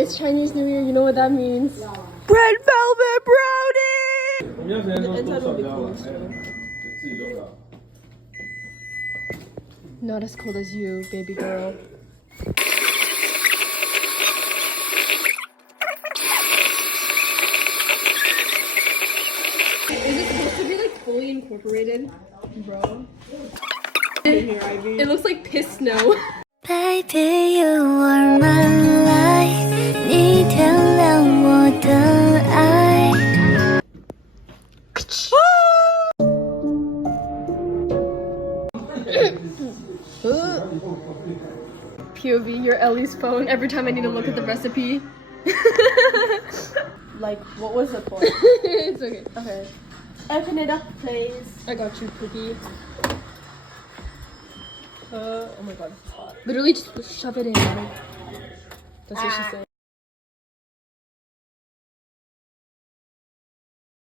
It's Chinese New Year, you know what that means. Red velvet brownie! The inside will be cold too. Not as cold as you, baby girl. Is it supposed to be like fully incorporated? Bro. It looks like piss snow. Baby, you are my life. 你点亮我的爱。POV, you're Ellie's phone every time I need to look at the recipe. Like, what was the point? It's okay. Okay. Open it up, please. I got you, Cookie. Oh my god, it's hot. Literally just shove it in. Like, that's what she said.